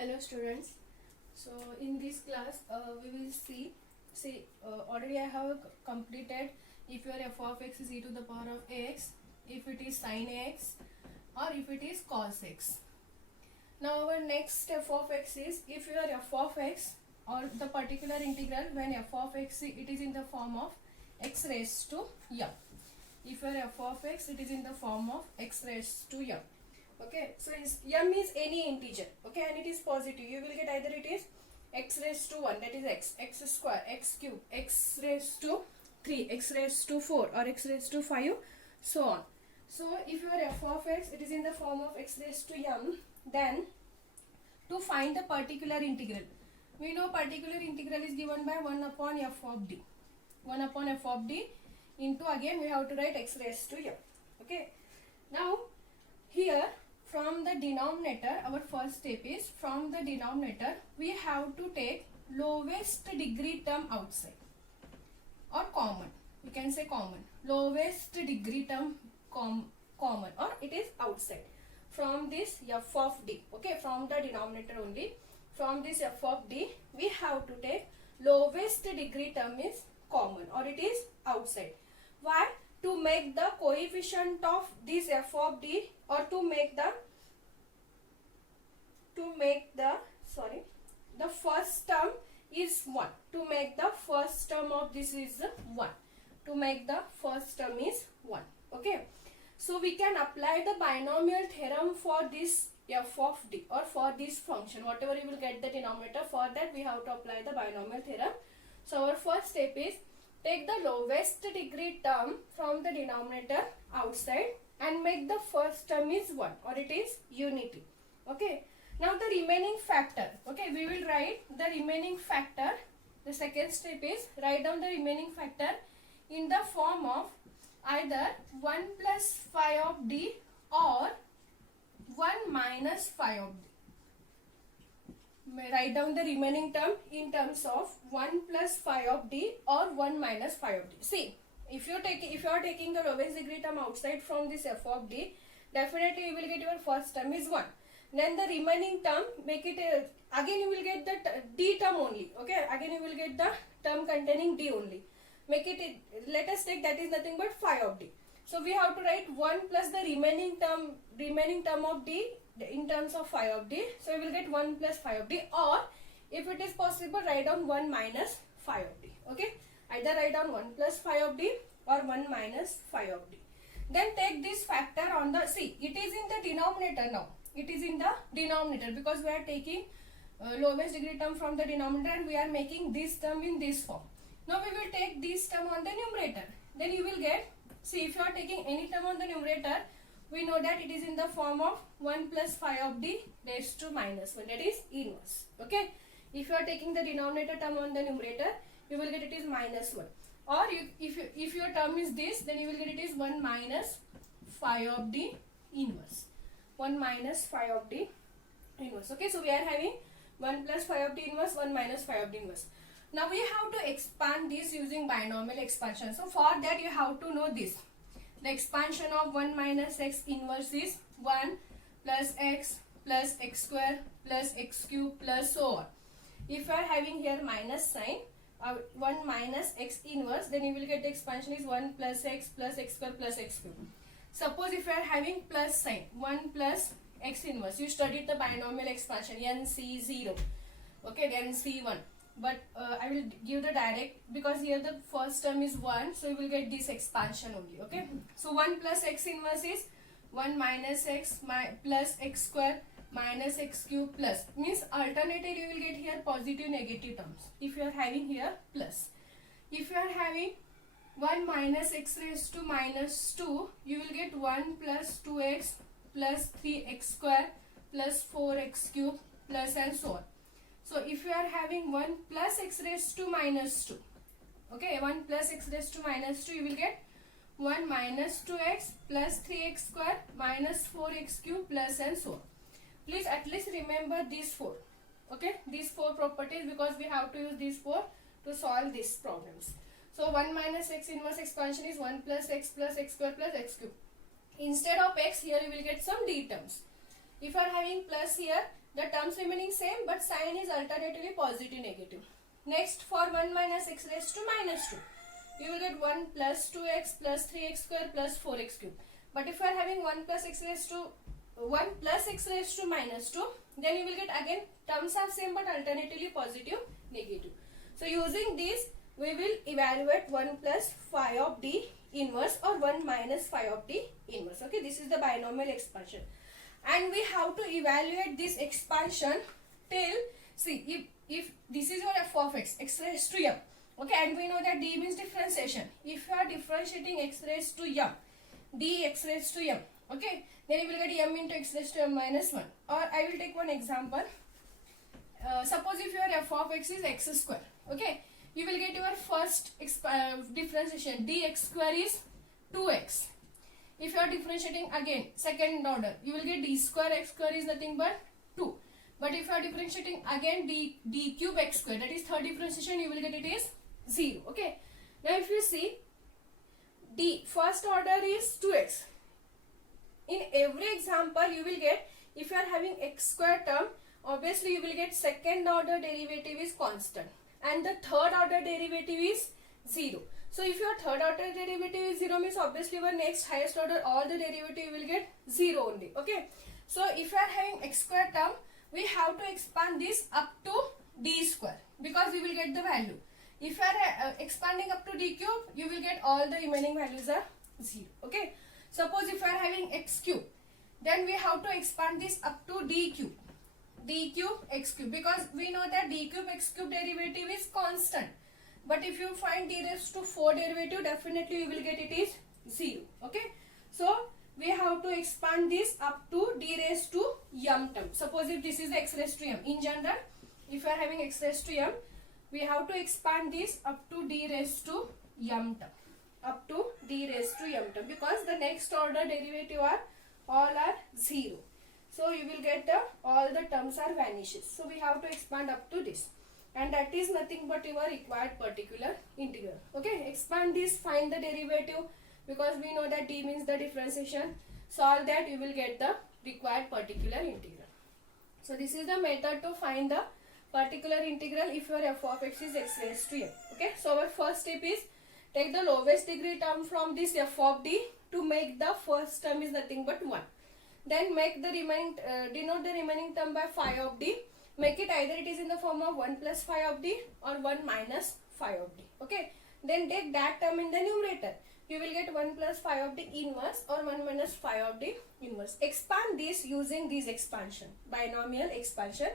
Hello students. So in this class we will see already I have completed if your f of x is e to the power of x, if it is sin x or if it is cos x. Now our next f of x is if your f of x or the particular integral when f of x it is in the form of x raised to m. If your f of x it is in the form of x raised to m. Okay, so m is any integer, okay, and it is positive. You will get either it is x raised to 1, that is x square, x cube, x raised to 3, x raised to 4 or x raised to 5, so on. So if your f of x it is in the form of x raised to m, then to find the particular integral, we know particular integral is given by 1 upon f of d. 1 upon f of d into, again we have to write x raised to m. Okay, now here from the denominator, our first step is from the denominator we have to take lowest degree term outside or common. We can say common. Lowest degree term common, or it is outside. From this f of d, okay, from the denominator only, from this f of d we have to take lowest degree term is common or it is outside. Why? To make the coefficient of this f of d, or to make the the first term is 1. To make the first term of this is 1. To make the first term is 1. Okay. So we can apply the binomial theorem for this f of d or for this function. Whatever you will get the denominator, for that we have to apply the binomial theorem. So our first step is take the lowest degree term from the denominator outside and make the first term is 1 or it is unity. Okay. Now the remaining factor. Okay, we will write the remaining factor. The second step is write down the remaining factor in the form of either 1 plus phi of d or 1 minus phi of d. Write down the remaining term in terms of 1 plus phi of d or 1 minus phi of d. See, if you are taking the lowest degree term outside from this f of d, definitely you will get your first term is 1. Then the remaining term, make it again you will get the d term only. Okay, again you will get the term containing d only. Make it, let us take that is nothing but phi of d. So we have to write 1 plus the remaining term of d in terms of phi of d. So we will get 1 plus phi of d, or if it is possible write down 1 minus phi of d. Okay, either write down 1 plus phi of d or 1 minus phi of d. Then take this factor on the, see, it is in the denominator now. It is in the denominator because we are taking lowest degree term from the denominator and we are making this term in this form. Now we will take this term on the numerator. Then you will get, see, if you are taking any term on the numerator, we know that it is in the form of 1 plus phi of d raised to minus 1, that is inverse. Okay, if you are taking the denominator term on the numerator, you will get it is minus 1. Or if your term is this, then you will get it is 1 minus phi of d inverse. 1 minus phi of d inverse. Okay, so we are having 1 plus phi of d inverse, 1 minus phi of d inverse. Now we have to expand this using binomial expansion. So for that you have to know this. The expansion of 1 minus x inverse is 1 plus x square plus x cube plus so on. If you are having here minus sign, 1 minus x inverse, then you will get the expansion is 1 plus x square plus x cube. Suppose if you are having plus sign, 1 plus x inverse, you studied the binomial expansion NC0, okay, then C1, but I will give the direct because here the first term is 1, so you will get this expansion only. Okay, so 1 plus x inverse is 1 minus x plus x square minus x cube plus, means alternative you will get here positive negative terms if you are having here plus. If you are having 1 minus x raised to minus 2, you will get 1 plus 2x plus 3x square plus 4x cube plus and so on. So if you are having 1 plus x raised to minus 2, okay, 1 plus x raised to minus 2, you will get 1 minus 2x plus 3x square minus 4x cube plus and so on. Please at least remember these 4, okay, these 4 properties, because we have to use these 4 to solve these problems. So 1 minus x inverse expansion is 1 plus x square plus x cube. Instead of x, here you will get some d terms. If you are having plus here, The terms remaining same, but sign is alternatively positive negative. Next, for 1 minus x raised to minus 2, you will get 1 plus 2x plus 3x square plus 4x cube. But if you are having 1 plus x raised to minus 2, then you will get again terms are same but alternatively positive negative. So using this, we will evaluate 1 plus phi of d inverse or 1 minus phi of d inverse. Okay, this is the binomial expansion. And we have to evaluate this expansion till, see, if this is your f of x raised to m, okay, and we know that d means differentiation. If you are differentiating x raised to m, d x raised to m, okay, then you will get m into x raised to m minus 1. Or I will take one example. Suppose if your f of x is x square, okay, you will get your first differentiation, dx square is 2x. If you are differentiating again second order, you will get d square x square is nothing but 2. But if you are differentiating again d cube x square, that is third differentiation, you will get it is 0. Okay. Now if you see, d first order is 2x. In every example you will get, if you are having x square term, obviously you will get second order derivative is constant and the third order derivative is 0. So if your third order derivative is 0 means obviously your next highest order all the derivative will get 0 only. Okay. So if you are having x square term, we have to expand this up to d square because we will get the value. If you are expanding up to d cube, you will get all the remaining values are 0. Okay. Suppose if you are having x cube, then we have to expand this up to d cube x cube, because we know that d cube x cube derivative is constant. But if you find d raised to 4 derivative, definitely you will get it is 0. Okay. So we have to expand this up to d raised to m term. Suppose if this is x raised to m. In general, if you are having x raised to m, we have to expand this up to d raised to m term. Up to d raised to m term, because the next order derivative are all are 0. So you will get all the terms are vanishes. So we have to expand up to this. And that is nothing but your required particular integral. Okay, expand this, find the derivative, because we know that d means the differentiation. Solve that, you will get the required particular integral. So this is the method to find the particular integral if your f of x is x raised to m. Okay, so our first step is take the lowest degree term from this f of d to make the first term is nothing but 1. Then make the remaining, denote the remaining term by phi of d. Make it either it is in the form of 1 plus phi of d or 1 minus phi of d. Okay. Then take that term in the numerator. You will get 1 plus phi of d inverse or 1 minus phi of d inverse. Expand this using this expansion, binomial expansion,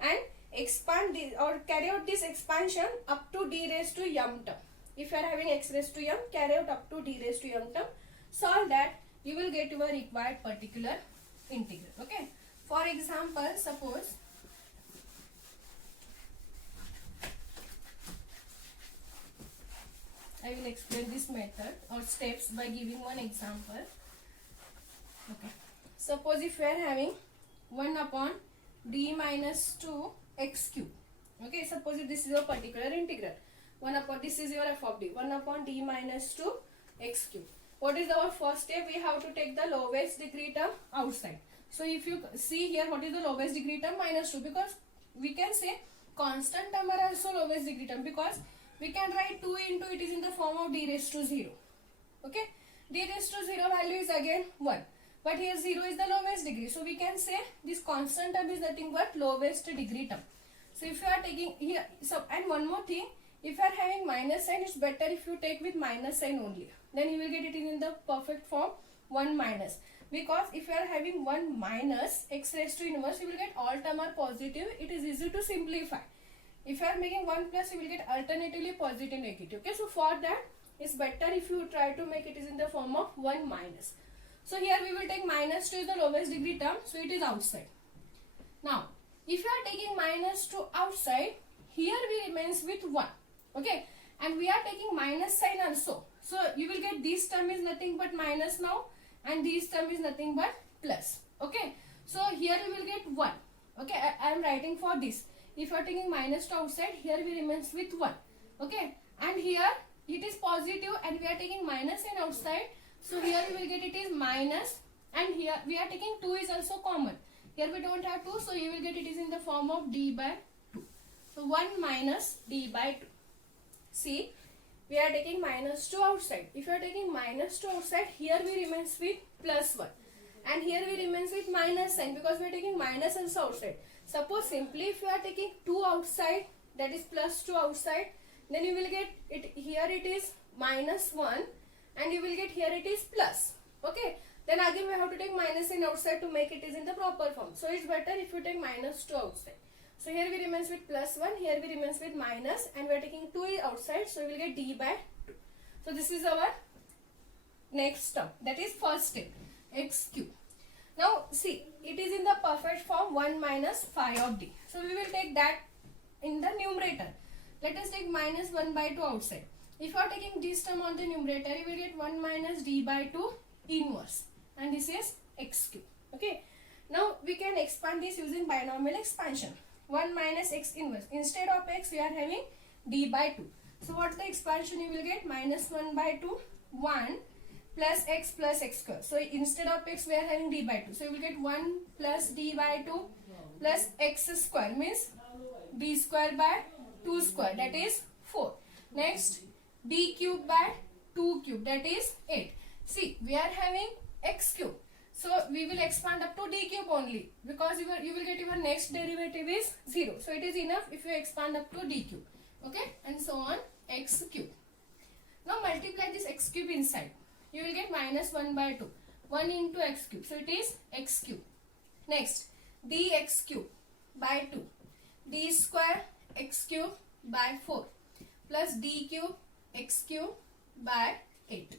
and expand this or carry out this expansion up to d raised to m term. If you are having x raised to m, carry out up to d raised to m term. Solve that, you will get your required particular integral. Okay. For example, suppose I will explain this method or steps by giving one example. Okay. Suppose if you are having 1 upon d minus 2 x cube. Okay. Suppose if this is your particular integral. 1 upon, this is your f of d. 1 upon d minus 2 x cube. What is our first step? We have to take the lowest degree term outside. So if you see here, what is the lowest degree term? Minus 2, because we can say constant term are also lowest degree term, because we can write 2 into it is in the form of d raised to 0. Okay. D raised to 0 value is again 1. But here 0 is the lowest degree. So we can say this constant term is nothing but lowest degree term. So if you are taking here, so and one more thing, if you are having minus sign, it's better if you take with minus sign only. Then you will get it in the perfect form 1 minus. Because if you are having 1 minus x raised to inverse, you will get all term are positive. It is easy to simplify. If you are making 1 plus, you will get alternatively positive negative. Okay, so for that, it's better if you try to make it is in the form of 1 minus. So here we will take minus 2 is the lowest degree term, so it is outside. Now, if you are taking minus 2 outside, here we remains with 1. Okay, and we are taking minus sign also. So you will get this term is nothing but minus now, and this term is nothing but plus. Okay, so here we will get 1. Okay, I am writing for this. If you are taking minus 2 outside, here we remains with 1. Okay, and here it is positive and we are taking minus sign outside. So here we will get it is minus, and here we are taking 2 is also common. Here we don't have 2, so you will get it is in the form of d by 2. So 1 minus d by 2. See, we are taking minus 2 outside. If you are taking minus 2 outside, here we remains with plus 1. And here we remains with minus sign because we are taking minus also outside. Suppose simply if you are taking 2 outside, that is plus 2 outside, then you will get it, here it is minus 1 and you will get here it is plus. Okay. Then again we have to take minus in outside to make it is in the proper form. So it's better if you take minus 2 outside. So here we remains with plus 1, here we remains with minus, and we are taking 2 outside, so we will get d by 2. So this is our next term, that is first step, x cube. Now see, it is in the perfect form 1 minus phi of d. So we will take that in the numerator. Let us take minus 1 by 2 outside. If you are taking this term on the numerator, you will get 1 minus d by 2 inverse, and this is x cube. Okay. Now we can expand this using binomial expansion. 1 minus x inverse. Instead of x, we are having d by 2. So what the expansion you will get? Minus 1 by 2, 1 plus x square. So instead of x, we are having d by 2. So you will get 1 plus d by 2 plus x square, means b square by 2 square, that is 4. Next, b cube by 2 cube, that is 8. See, we are having x cube. So we will expand up to d cube only, because you will get your next derivative is 0. So it is enough if you expand up to d cube. Okay, and so on, x cube. Now multiply this x cube inside. You will get minus 1 by 2. 1 into x cube. So it is x cube. Next, dx cube by 2. D square x cube by 4 plus d cube x cube by 8.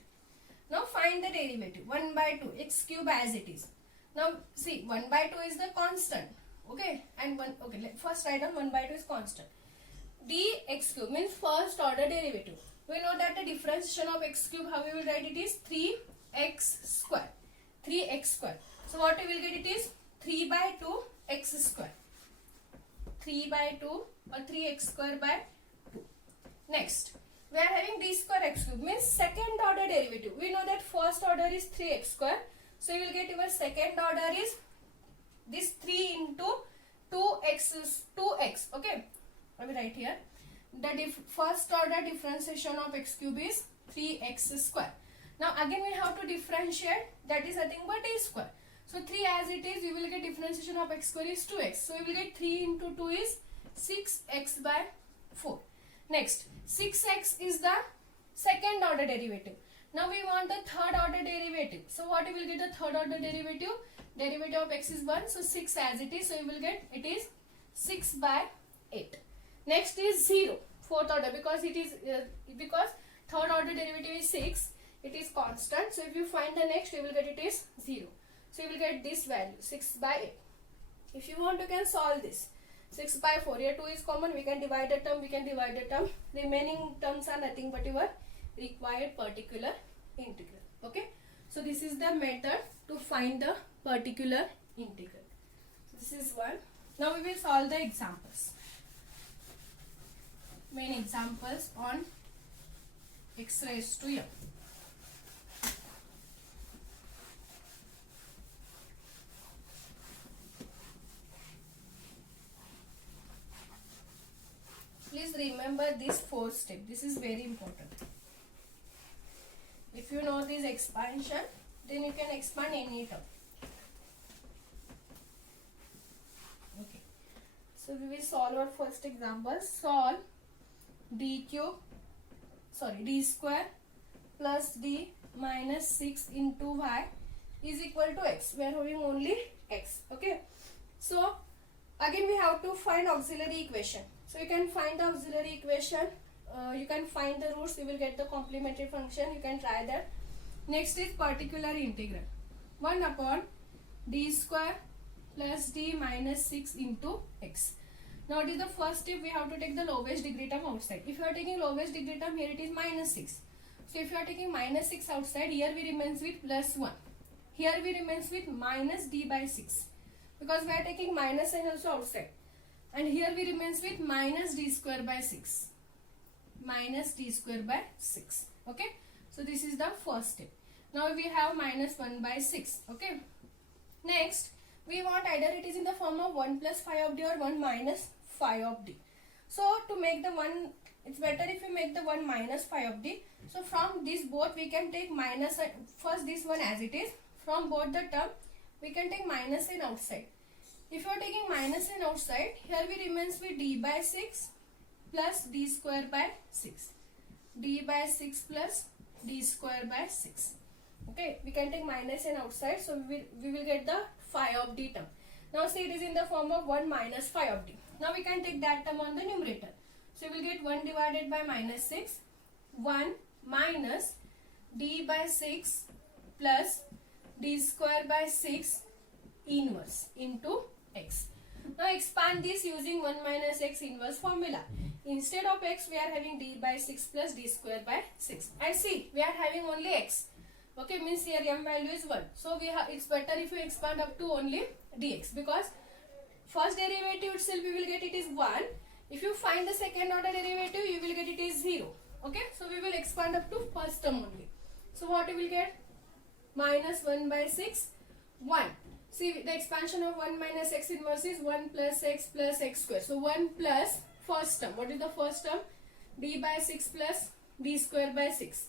Now find the derivative. 1 by 2 x cube as it is. Now see, 1 by 2 is the constant. Okay, and first write down 1 by 2 is constant. Dx cube means first order derivative. We know that the differentiation of x cube, how we will write it is 3x square. 3x square. So what we will get it is 3 by 2 x square. 3 by 2 or 3x square by 2. Next, we are having d square x cube, means second order derivative. We know that first order is 3x square. So you will get your second order is this 3 into 2x. Okay, I will write here. The first order differentiation of x cube is 3x square. Now again we have to differentiate, that is nothing but a square. So 3 as it is, you will get differentiation of x square is 2x. So you will get 3 into 2 is 6x by 4. Next, 6x is the second order derivative. Now we want the third order derivative. So what you will get the third order derivative? Derivative of x is 1. So 6 as it is. So you will get it is 6 by 8. Next is 0. Fourth order, because it is because third order derivative is 6. It is constant. So if you find the next, you will get it is 0. So you will get this value 6 by 8. If you want, you can solve this. 6 by 4. Here 2 is common. We can divide the term. Remaining terms are nothing but your required particular integral. Okay. So this is the method to find the particular integral. So this is one. Now we will solve the examples. Main examples on x raised to m. Please remember this fourth step. This is very important. If you know this expansion, then you can expand any term. Okay. So we will solve our first example. Solve d square plus d minus 6 into y is equal to x. We are having only x. Okay. So again we have to find auxiliary equation. So you can find the auxiliary equation. You can find the roots. You will get the complementary function. You can try that. Next is particular integral. 1 upon d square plus d minus 6 into x. Now it is the first step. We have to take the lowest degree term outside. If you are taking lowest degree term, here it is minus 6. So if you are taking minus 6 outside, here we remains with plus 1. Here we remains with minus d by 6. Because we are taking minus sign also outside. And here we remains with minus d square by 6. Minus d square by 6. Okay. So this is the first step. Now we have minus 1 by 6. Okay. Next, We want either it is in the form of 1 plus phi of d or 1 minus phi of d. So to make the one, it's better if we make the 1 minus phi of d. So from this both we can take minus, first this one as it is. From both the term we can take minus in outside. If you are taking minus in outside, here we remains with d by 6 plus d square by 6. D by 6 plus d square by 6. Okay, we can take minus in outside, so we will get the phi of d term. Now see, it is in the form of 1 minus phi of d. Now we can take that term on the numerator. So we will get 1 divided by minus 6, 1 minus d by 6 plus d square by 6 inverse into x. Now expand this using 1 minus x inverse formula. Instead of x, we are having d by 6 plus d square by 6. And see, we are having only x. Okay, means here m value is 1. So it's better if we expand up to only dx, because first derivative itself we will get it is 1. If you find the second order derivative, you will get it is 0. Okay, so we will expand up to first term only. So what we will get? Minus 1 by 6, 1. See, the expansion of 1 minus x inverse is 1 plus x square. So 1 plus first term. What is the first term? D by 6 plus d square by 6.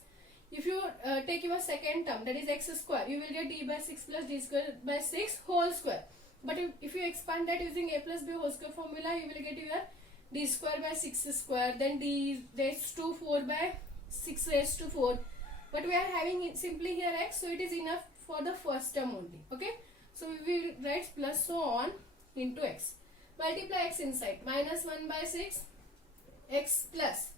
If you take your second term, that is x square, you will get d by 6 plus d square by 6 whole square. But if you expand that using a plus b whole square formula, you will get your d square by 6 square, then d raised to 4 by 6 raised to 4. But we are having it simply here x, so it is enough for the first term only. Okay, so we will write plus so on into x. Multiply x inside. Minus 1 by 6 x plus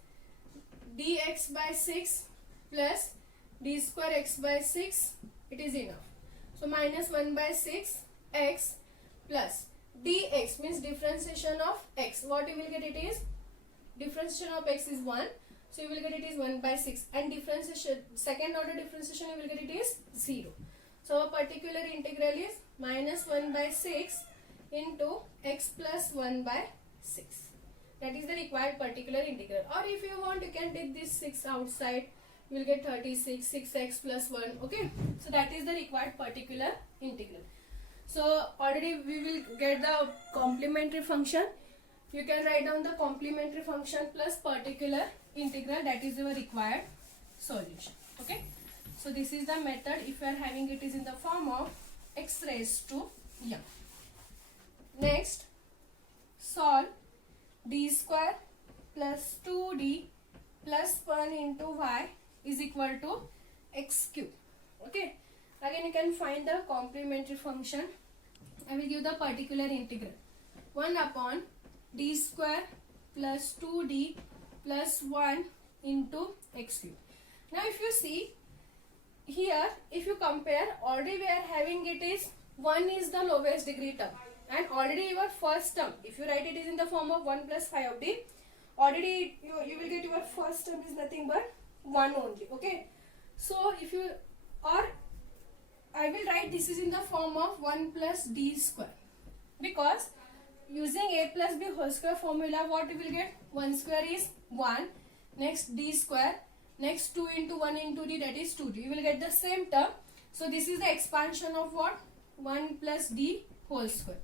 dx by 6 plus d square x by 6, it is enough. So minus 1 by 6 x plus dx means differentiation of x. What you will get it is, differentiation of x is 1. So you will get it is 1 by 6, and differentiation, second order differentiation, you will get it is 0. So our particular integral is minus 1 by 6 into x plus 1 by 6. That is the required particular integral. Or if you want, you can take this 6 outside. You will get 36, 6x plus 1. Okay, so that is the required particular integral. So already we will get the complementary function. You can write down the complementary function plus particular integral. That is your required solution. Okay, so this is the method if you are having it is in the form of x raised to m. Next, solve d square plus 2d plus 1 into y is equal to x cube. Okay, again you can find the complementary function. I will give the particular integral. 1 upon d square plus 2d plus 1 into x cube. Now if you see here, if you compare, already we are having it is 1 is the lowest degree term, and already your first term, if you write it is in the form of 1 plus phi of d, already you will get your first term is nothing but 1 only. Okay, so if you, or I will write this is in the form of 1 plus d square, because using a plus b whole square formula, what you will get? 1 square is 1, next d square, next 2 into 1 into d, that is 2d. You will get the same term. So this is the expansion of what? 1 plus d whole square.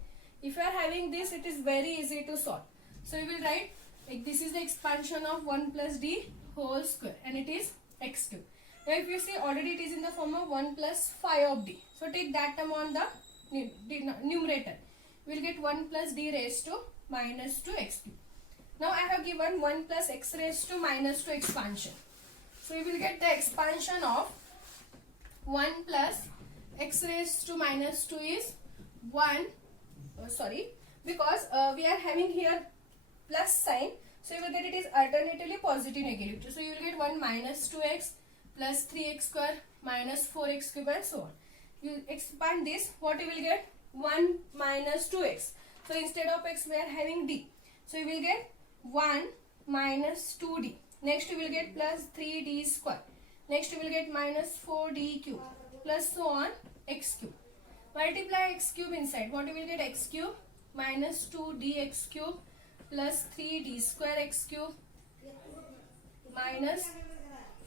If you are having this, it is very easy to solve. So you will write like this is the expansion of 1 plus d whole square, and it is x cube. Now if you see, already it is in the form of 1 plus phi of d. So take that term on the numerator. We will get 1 plus d raised to minus 2x cube. Now I have given 1 plus x raised to minus 2 expansion. So we will get the expansion of 1 plus x raised to minus 2 is 1, because we are having here plus sign. So you will get it is alternatively positive negative. So you will get 1 minus 2x plus 3x square minus 4x cube and so on. You expand this, what you will get? 1 minus 2x. So instead of x we are having d. So you will get 1 minus 2d. Next you will get plus 3d square. Next you will get minus 4d cube plus so on x cube. Multiply x cube inside. What you will get? X cube minus 2dx cube plus 3d square x cube minus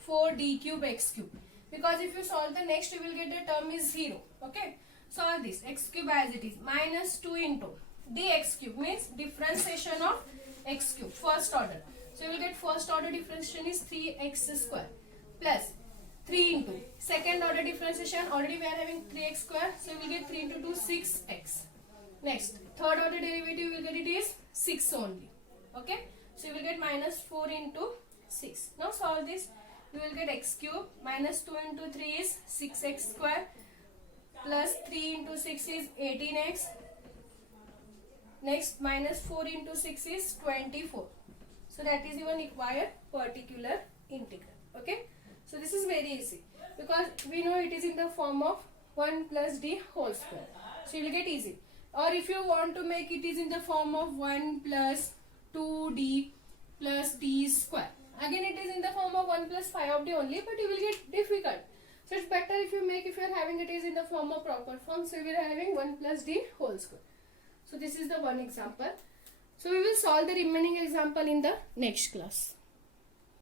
4d cube x cube. Because if you solve the next, you will get the term is 0. Okay. Solve this. X cube as it is. Minus 2 into dx cube means differentiation of x cube. First order. So you will get first order differentiation is 3x square plus 3 into second order differentiation. Already we are having 3x square. So you will get 3 into 2 6x. Next third order derivative you will get it is 6 only. Okay. So you will get minus 4 into 6. Now solve this. You will get x cube minus 2 into 3 is 6x square plus 3 into 6 is 18x. Next minus 4 into 6 is 24. So that is your required particular integral. Okay. So this is very easy because we know it is in the form of 1 plus d whole square. So you will get easy. Or if you want to make it is in the form of 1 plus 2d plus d square. Again it is in the form of 1 plus 5 of d only, but you will get difficult. So it's better if you make, if you are having it is in the form of proper form. So we are having 1 plus d whole square. So this is the one example. So we will solve the remaining example in the next class.